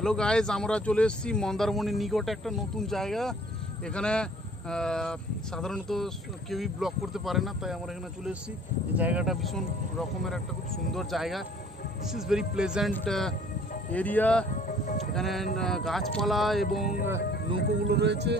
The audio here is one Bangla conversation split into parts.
হ্যালো গাইজ, আমরা চলে এসেছি মন্দারমণির নিকটে একটা নতুন জায়গা। এখানে সাধারণত কেউই ব্লগ করতে পারে না, তাই আমরা এখানে চলে এসেছি। এই জায়গাটা ভীষণ রকমের একটা খুব সুন্দর জায়গা। This is very pleasant area. এখানে গাছপালা এবং নৌকোগুলো রয়েছে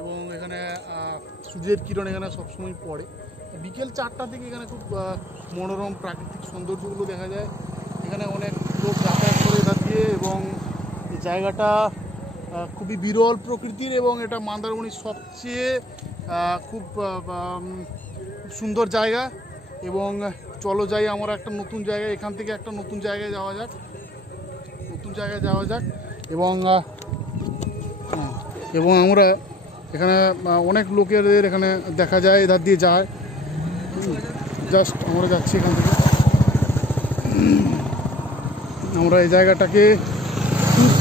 এবং এখানে সূর্যের কিরণ এখানে সবসময় পড়ে। বিকেল 4টা থেকে এখানে খুব মনোরম প্রাকৃতিক সৌন্দর্যগুলো দেখা যায়। এখানে অনেক লোক যাতায়াত করে থাকে এবং এই জায়গাটা খুবই বিরল প্রকৃতির এবং এটা মন্দারমণির সবচেয়ে খুব সুন্দর জায়গা। এবং চলো যাই আমরা একটা নতুন জায়গায়, এখান থেকে একটা নতুন জায়গায় যাওয়া যাক এবং আমরা এখানে অনেক লোকেদের এখানে দেখা যায়, এধার দিয়ে যায়। জাস্ট আমরা যাচ্ছি এখান থেকে। আমরা এই জায়গাটাকে খুব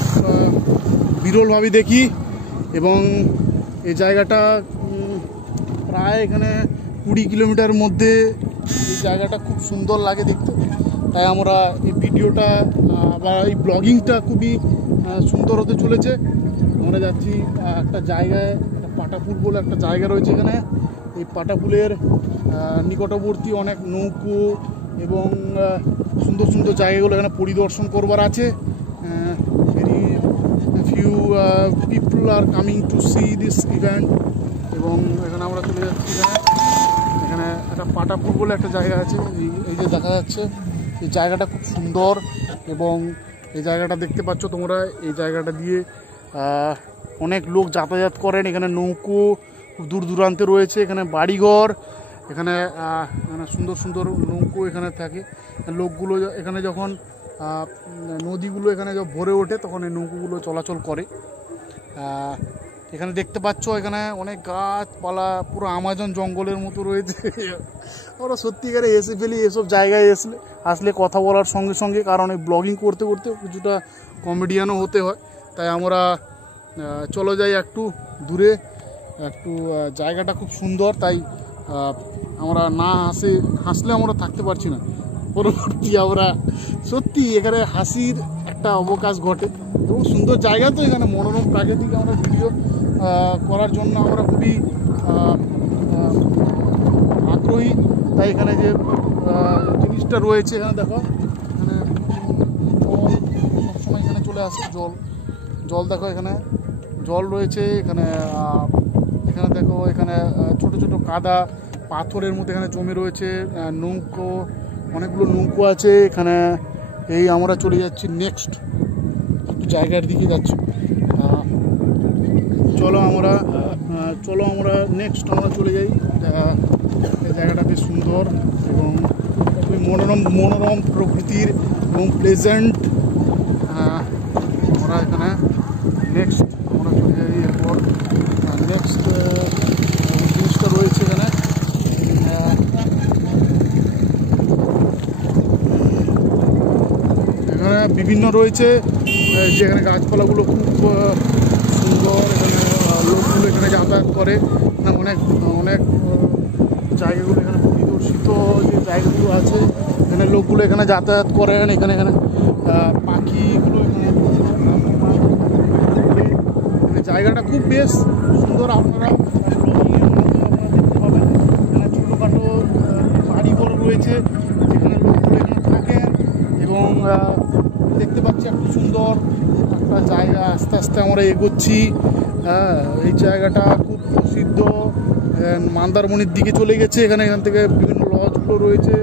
বিরলভাবে দেখি এবং এই জায়গাটা প্রায় এখানে 20 কিলোমিটার মধ্যে। এই জায়গাটা খুব সুন্দর লাগে দেখতে, তাই আমরা এই ভিডিওটা বা এই ব্লগিংটা খুবই সুন্দর হতে চলেছে। আমরা যাচ্ছি একটা জায়গায়, একটা পাটাপুল বলে একটা জায়গা রয়েছে এখানে। এই পাটাপুলের নিকটবর্তী অনেক নৌকো এবং সুন্দর সুন্দর জায়গাগুলো এখানে পরিদর্শন করবার আছে। Very few people are coming to C this event. এবং এখানে আমরা চলে যাচ্ছি, এখানে একটা পাটাপুল বলে একটা জায়গা আছে। এই যে দেখা যাচ্ছে, এই জায়গাটা খুব সুন্দর এবং এই জায়গাটা দেখতে পাচ্ছ তোমরা। এই জায়গাটা দিয়ে অনেক লোক যাতায়াত করেন। এখানে নৌকো দূর দূরান্তে রয়েছে, এখানে বাড়িঘর, এখানে সুন্দর সুন্দর নৌকো এখানে থাকে। লোকগুলো এখানে যখন নদীগুলো এখানে যখন ভরে ওঠে তখন এই নৌকোগুলো চলাচল করে। এখানে দেখতে পাচ্ছ এখানে অনেক গাছপালা, পুরো আমাজন জঙ্গলের মতো রয়েছে। আমরা সত্যিকারে এসে ফেলি এসব জায়গায় আসলে কথা বলার সঙ্গে সঙ্গে, কারণ এই ব্লগিং করতে করতে কিছুটা কমেডিয়ানও হতে হয়। তাই আমরা চলো যাই একটু দূরে। একটু জায়গাটা খুব সুন্দর, তাই আমরা না হাসলে আমরা থাকতে পারছি না। পরবর্তী আমরা সত্যি এখানে হাসির একটা অবকাশ ঘটে এবং সুন্দর জায়গা তো এখানে মনোরম প্রাকৃতিক আমরা ভিডিও করার জন্য আমরা খুবই আগ্রহী। তাই এখানে যে জিনিসটা রয়েছে এখানে দেখো, এখানে জল সবসময় এখানে চলে আসে। জল দেখো, এখানে জল রয়েছে। এখানে দেখো, এখানে ছোট ছোট কাদা পাথরের মধ্যে এখানে জমে রয়েছে নৌকো, অনেকগুলো নৌকো আছে এখানে। এই আমরা চলে যাচ্ছি নেক্সট একটু জায়গার দিকে যাচ্ছি। চলো আমরা নেক্সট আমরা চলে যাই। এই জায়গাটা বেশ সুন্দর এবং খুবই মনোরম প্রকৃতির এবং প্লেজেন্ট। আমরা এখানে নেক্সট আমরা চলে যাই। এরপর নেক্সট জিনিসটা রয়েছে এখানে, এখানে বিভিন্ন রয়েছে যেখানে গাছপালাগুলো খুব সুন্দর। এখানে লোকগুলো এখানে যাতায়াত করে, অনেক জায়গাগুলো এখানে পরিদর্শিত যে জায়গাগুলো আছে, এখানে লোকগুলো এখানে যাতায়াত করেন। এখানে পাখিগুলো এখানে জায়গাটা খুব বেশ সুন্দর। আপনারা দেখতে পাবেন এখানে ছোটোখাটো বাড়িঘর রয়েছে যেখানে লোকগুলো এখানে থাকেন এবং দেখতে পাচ্ছি একটা সুন্দর একটা জায়গা। আস্তে আস্তে আমরা এগোচ্ছি। এই জায়গাটা খুব প্রসিদ্ধ, মন্দারমণির দিকে চলে গেছে। এখান থেকে বিভিন্ন লজগুলো রয়েছে,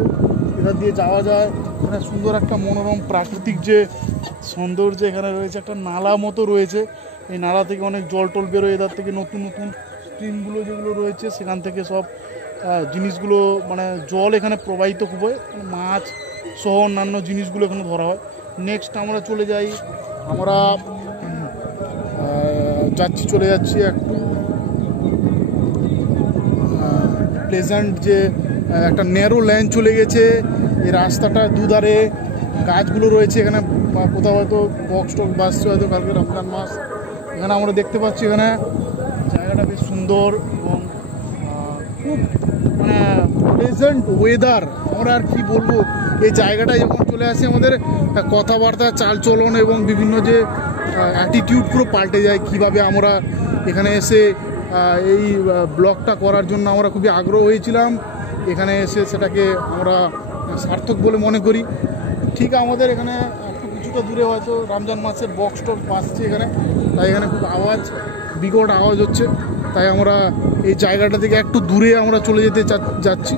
এখান দিয়ে যাওয়া যায়। এখানে সুন্দর একটা মনোরম প্রাকৃতিক যে সৌন্দর্য এখানে রয়েছে। একটা নালা মতো রয়েছে, এই নালা থেকে অনেক জল টল বেরোয়। এধার থেকে নতুন নতুন স্ট্রিমগুলো যেগুলো রয়েছে সেখান থেকে সব জিনিসগুলো মানে জল এখানে প্রবাহিত খুব হয়, মাছ সহ অন্যান্য জিনিসগুলো এখানে ধরা হয়। নেক্সট আমরা চলে যাই, আমরা চলে যাচ্ছি একটু প্লেজেন্ট যে একটা ন্যারো লাইন চলে গেছে। এই রাস্তাটা দুধারে গাছগুলো রয়েছে। এখানে কোথাও হয়তো বক্স টক বাসছে, হয়তো কালকে রমজান মাস। এখানে আমরা দেখতে পাচ্ছি এখানে জায়গাটা বেশ সুন্দর এবং খুব মানে প্লেজেন্ট ওয়েদার, আমরা আর কি বলবো। এই জায়গাটা যখন চলে আসে আমাদের কথাবার্তা, চালচলন এবং বিভিন্ন যে অ্যাটিটিউড পুরো পাল্টে যায়। কিভাবে আমরা এখানে এসে এই ব্লগটা করার জন্য আমরা খুবই আগ্রহ হয়েছিলাম, এখানে এসে সেটাকে আমরা সার্থক বলে মনে করি। ঠিক আমাদের এখানে একটু কিছুটা দূরে হয়তো রমজান মাসের বক্স টক বাজছে এখানে, তাই এখানে খুব আওয়াজ, বিকট আওয়াজ হচ্ছে। তাই আমরা এই জায়গাটা থেকে একটু দূরে আমরা চলে যেতে যাচ্ছি।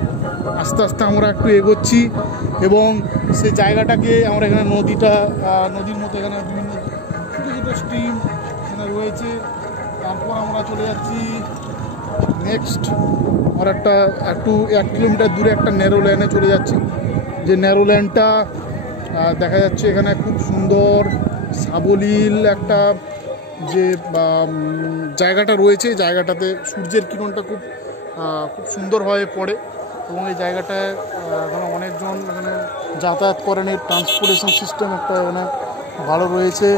আস্তে আস্তে আমরা একটু এগোচ্ছি এবং সেই জায়গাটাকে আমরা এখানে নদীর মতো এখানে বিভিন্ন ছোটো ছোটো স্ট্রিম এখানে রয়েছে। তারপর আমরা চলে যাচ্ছি নেক্সট আর একটু 1 কিলোমিটার দূরে একটা ন্যারো ল্যান্ডে চলে যাচ্ছি। যে ন্যারো ল্যান্ডটা দেখা যাচ্ছে এখানে খুব সুন্দর সাবলীল একটা যে জায়গাটা রয়েছে, জায়গাটাতে সূর্যের কিরণটা খুব সুন্দরভাবে পড়ে এবং এই জায়গাটায় এখানে অনেকজন এখানে যাতায়াত করেন। এই ট্রান্সপোর্টেশন সিস্টেম একটা এখানে ভালো রয়েছে।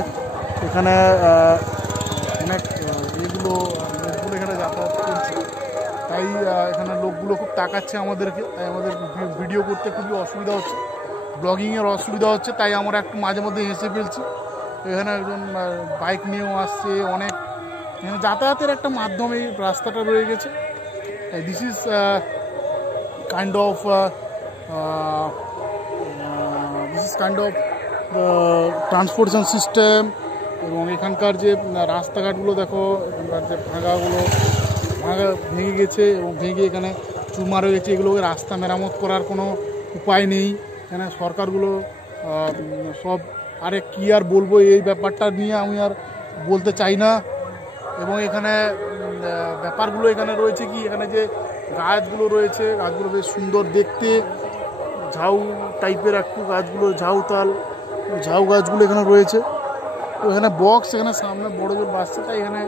এখানে অনেক লোকগুলো এখানে যাতায়াত করছে, তাই এখানে লোকগুলো খুব তাকাচ্ছে আমাদেরকে, তাই আমাদের ভিডিও করতে খুবই অসুবিধা হচ্ছে, ব্লগিংয়ের অসুবিধা হচ্ছে। তাই আমরা একটু মাঝে মধ্যে হেসে ফেলছি। এখানে একজন বাইক নিয়েও আসছে, অনেক এখানে যাতায়াতের একটা মাধ্যম এই রাস্তাটা রয়ে গেছে। This is kind of transportation system. এবং এখানকার যে রাস্তাঘাটগুলো দেখো, এখানকার যে ভাঙা ভেঙে গেছে এবং ভেঙে এখানে চুরমার হয়ে গেছে। এগুলোকে রাস্তা মেরামত করার কোনো উপায় নেই এখানে সরকারগুলো সব। আরে কি আর বলবো, এই ব্যাপারটা নিয়ে আমি আর বলতে চাই না। এবং এখানে ব্যাপারগুলো এখানে রয়েছে কি, এখানে যে গাছগুলো রয়েছে, গাছগুলো বেশ সুন্দর দেখতে, ঝাউ টাইপের একটু গাছগুলো, ঝাউ গাছগুলো এখানে রয়েছে। তো এখানে বক্স এখানে সামনে বড় জোর বাসছে, তাই এখানে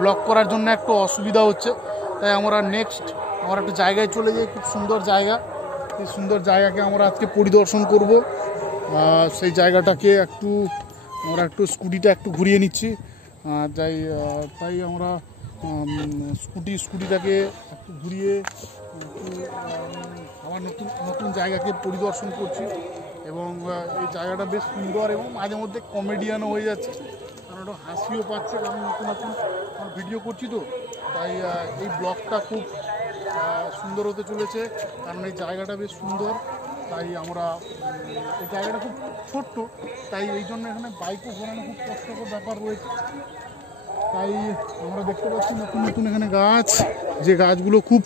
ব্লক করার জন্য একটু অসুবিধা হচ্ছে। তাই আমরা নেক্সট একটা জায়গায় চলে যাই, খুব সুন্দর জায়গা। এই সুন্দর জায়গাকে আমরা আজকে পরিদর্শন করব। সেই জায়গাটাকে আমরা একটু স্কুটিটা একটু ঘুরিয়ে নিচ্ছি। তাই আমরা স্কুটিটাকে একটু ঘুরিয়ে আবার নতুন জায়গাকে পরিদর্শন করছি। এবং এই জায়গাটা বেশ সুন্দর এবং মাঝে মধ্যে কমেডিয়ানও হয়ে যাচ্ছে, কারণ একটু হাসিও পাচ্ছে, কারণ নতুন ভিডিও করছি তো। তাই এই ব্লগটা খুব সুন্দর হতে চলেছে, কারণ এই জায়গাটা বেশ সুন্দর। তাই আমরা এই জায়গাটা খুব ছোট্ট, তাই এই জন্য এখানে বাইকও ঘোরানো খুব কষ্টকর ব্যাপার রয়েছে। তাই আমরা দেখতে পাচ্ছি নতুন এখানে গাছ, যে গাছগুলো খুব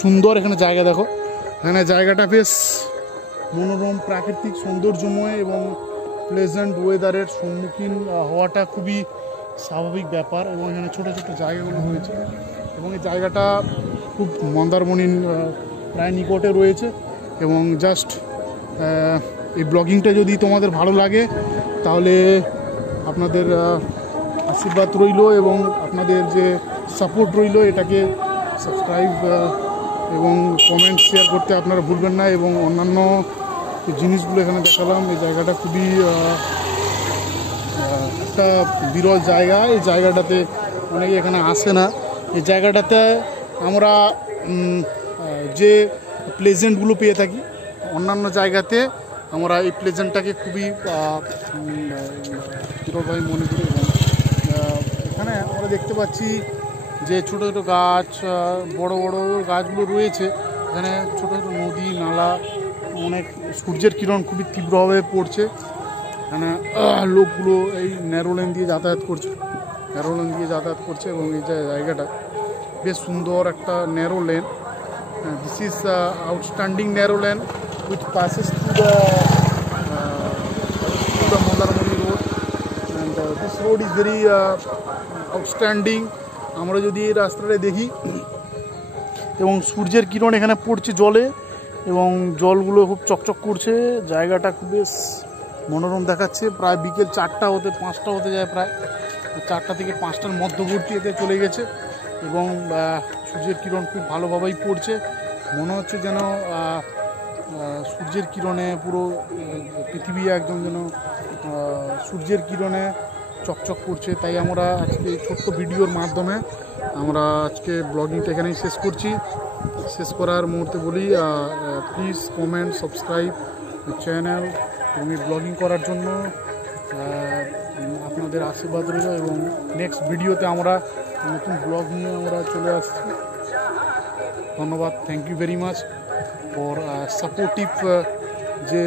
সুন্দর। এখানে জায়গা দেখো, এখানে জায়গাটা বেশ মনোরম, প্রাকৃতিক সৌন্দর্যময় এবং প্লেজেন্ট ওয়েদারের সম্মুখীন হওয়াটা খুবই স্বাভাবিক ব্যাপার। এবং এখানে ছোটো ছোটো জায়গাগুলো রয়েছে এবং এই জায়গাটা খুব মন্দারমণির প্রায় নিকটে রয়েছে। এবং জাস্ট এই ব্লগিংটা যদি তোমাদের ভালো লাগে তাহলে আপনাদের আশীর্বাদ রইল এবং আপনাদের যে সাপোর্ট রইল, এটাকে সাবস্ক্রাইব এবং কমেন্ট শেয়ার করতে আপনারা ভুলবেন না। এবং অন্যান্য জিনিসগুলো এখানে দেখালাম। এই জায়গাটা খুবই একটা বিরল জায়গা। এই জায়গাটাতে অনেকে এখানে আসে না। এই জায়গাটাতে আমরা যে প্লেজেন্টগুলো পেয়ে থাকি অন্যান্য জায়গাতে, আমরা এই প্লেজেন্টটাকে খুবই বিরলভাবে মনে করি। এখানে আমরা দেখতে পাচ্ছি যে ছোটো ছোটো গাছ, বড় বড় গাছগুলো রয়েছে। এখানে ছোটো ছোটো নদী নালা, অনেক সূর্যের কিরণ খুবই তীব্রভাবে পড়ছে। এখানে লোকগুলো এই ন্যারো লেন দিয়ে যাতায়াত করছে এবং এই জায়গাটা বেশ সুন্দর একটা narrow lane. This is outstanding narrow lane which passes through the Mandaramani road, and this road is very outstanding. আমরা যদি এই রাস্তাটা দেখি এবং সূর্যের কিরণ এখানে পড়ছে জলে এবং জলগুলো খুব চকচক করছে, জায়গাটা খুব বেশ মনোরম দেখাচ্ছে। প্রায় বিকেল 4টা হতে 5টা হতে যায়, প্রায় 4টা থেকে 5টার মধ্যবর্তী এতে চলে গেছে এবং সূর্যের কিরণ খুব ভালোভাবেই পড়ছে। মনে হচ্ছে যেন সূর্যের কিরণে পুরো পৃথিবী একদম যেন সূর্যের কিরণে চকচক করছে। তাই আমরা আজকে এই ছোট্ট ভিডিওর মাধ্যমে আমরা আজকে ব্লগিংটা এখানেই শেষ করছি। শেষ করার মুহূর্তে বলি প্লিজ কমেন্ট সাবস্ক্রাইব চ্যানেল এবং এই ব্লগিং করার জন্য আপনাদের আশীর্বাদ রইল এবং নেক্সট ভিডিওতে আমরা নতুন ব্লগ নিয়ে আমরা চলে আসছি। ধন্যবাদ, thank you very much for supportive যে